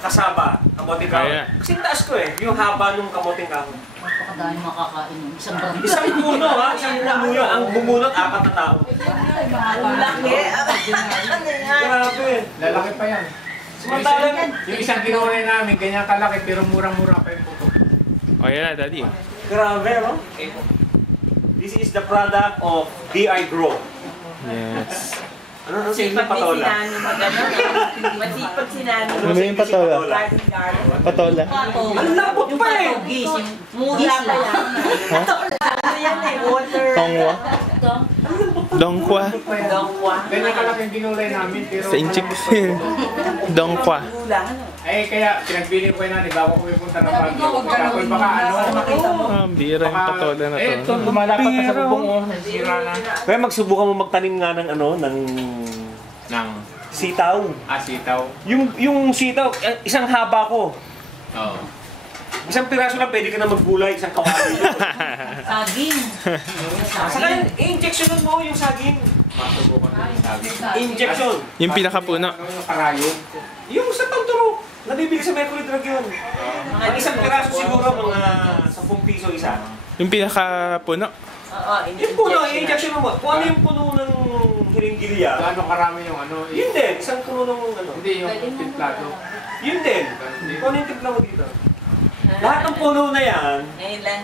kasaba, kamoting kahoy. Kasi taas ko eh, yung haba ng kamoting kahoy. Napakadami makakain yun. Isang brand. Isang puno ha, isang puno yun. Ang bumunot, 4 na tao. Ang laki. Grabe. Lalaki pa yan. Samantalang, Yung isang kinulay namin, ganyan kalaki, pero murang-mura pa yung puto. O yan na, Daddy. grabe no? This is the product of DI Grow. Yes. Ano sa inyo Masipag din si patola? Nani mag-ano. Masipag si Nani. Ano ba yung patola? Patola. Ang lambot pa eh! Gising. Mula pa yan. Ano yan eh, water. Tongwa. Dongkwa. Dongwa. Ganyan kalaki yung kinulay namin, pero... Sa inchik. Dongkwa. Mula. Eh, kaya pinagbili ko yun natin bago ko pupunta ng Baguio. Tapos baka ano... Ah, bira yung patola na to. Eh, ito, lumalapat pa sa bubong oh. Nasira na. Kaya magsubukan mo magtanim nga ng ano, ng Nang... sitaw. Sitaw. Yung sitaw, isang haba ko. Oo. Isang piraso lang, pwede ka na maggulay, isang kawali. Saging. Saka injection mo yung saging. Masubukan na yung sabi. Injection. Yung pinakapuno. Ano yung karayo? Yung sa pagturo. Nabibili sa Mercury Drug yun. Ang isang piraso siguro, mga 10 piso isa. Yung pinakapuno. Oo, Yung puno, injection mo. Kung ano yung puno ng hiringgilya, Gaano karami yung ano? yun din. Isang puno ng ano. Hindi, yung timplado. Yun din. Kung ano yung timpla mo dito. Lahat ng puno na yan, Ngayon lang.